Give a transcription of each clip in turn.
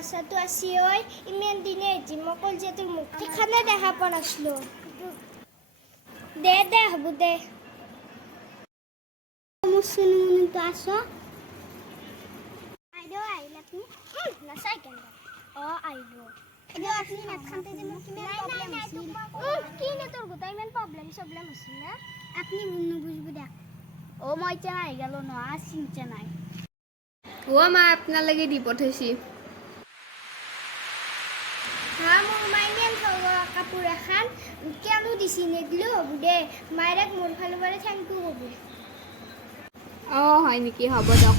বাচ্চাটো আছে ঐ ইমান দিনে জিমকল যে তোৰ মুখখানে দেখা পোৱা নাছিলো দে দে হ'ব দে মোৰ চুনুমুনুটো আছ আইদেউ আহিলা তুমি নাচাই কেনে আহিব এদিও আপুনি নাট খান্তে যে মোক কিমান প্ৰব্লেম হৈছিল কিনে তোৰ গোটাই ইমান প্ৰব্লেম হৈছিল না আপুনি নুবুজিব দে মই এতিয়া আহি গেল নহয় চিন্তা নাই মা আপোনালৈকে দি পঠাইছি মোৰ মাইনেন কাপোৰ এখন কেনো দিছি নেদিলো হ'ব দে মায়েৰাক মোৰ ফালৰ পৰা থেংক ইউ ক'ব হয় নেকি হ'ব দিয়ক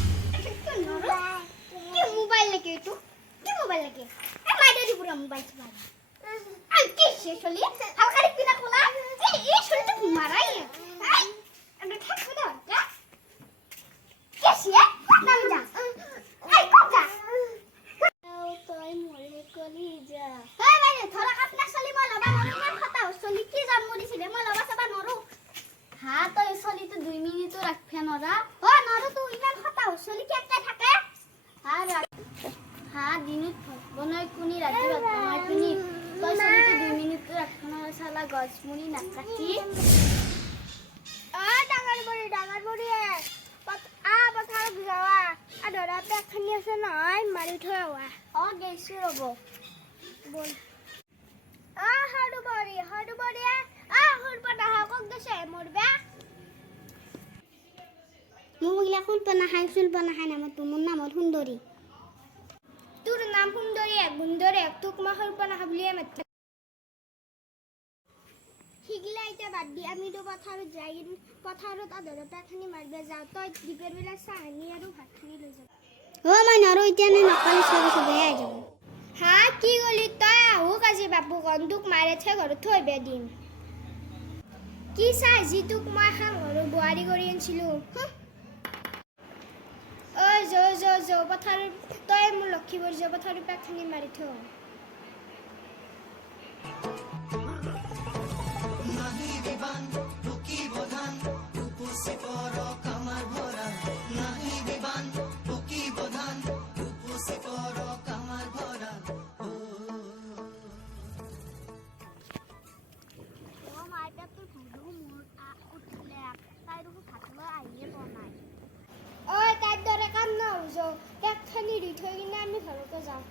কি মোবাইল লাগে এইটো কি মোবাইল লাগে মাইৰে দিব মোবাইল চোবাইল কি চলি হালকাৰি পিনা কলা এই চলিটো মাৰাই আমি থাকব দে কেছিয়ে নাম যা কটা তই মৰে কলি যা বাইৰে ধৰা আপনাৰ চলি মই লবা নৰো ইমান কথা চলি কি জান মৰিছিলে মই লবা চাবা নৰো তই চলিটো 2 মিনিটো ৰাখফে নৰা নৰো তো ইমান কথা চলি কেটে থাকে দিনত বনাই কুনি ৰাতি বনাই কুনি তই চলিটো 2 মিনিটো ৰাখফে নৰা সালা গছমুনি নাকাটি ডাঙৰ বৰি পথাৰ যাৱা ধৰা পেখানি আছে নহয় মাৰি থৈ আৱা গেছো ৰব বল হাড়ু বড়ি হুলপনা হাকক দেছে মরবে মুগলা হুলপনা খাই নাম তোমার নাম সুন্দরী তোর নাম সুন্দরী গুন্দরে তোক মা হুলপনা খাবলিয়ে মাত হিগলা এটা বাদ দি আমি তো পথাৰত যাই পথাৰত আধৰা পেখানি মাৰবে যাও তই দিপেৰ বেলা চাহানি আৰু ভাত খানি লৈ যাব মই নৰো এতিয়া নকলি সবে আই যাব কি গলি তই আহুক আজি বাপু গন্দুক মাৰে থৈ ঘৰত থৈ বে দিম কি চাই যি তোক মই খাম ঘৰৰ বোৱাৰী কৰি আনিছিলো পথাৰ তই মোৰ লক্ষীবৰ যা পথাৰ পেখানি মাৰি থৈ তাইৰ দৰে কাম নহওঁ পেখানি দি থৈ কিনে আমি ঘৰতে যাওঁ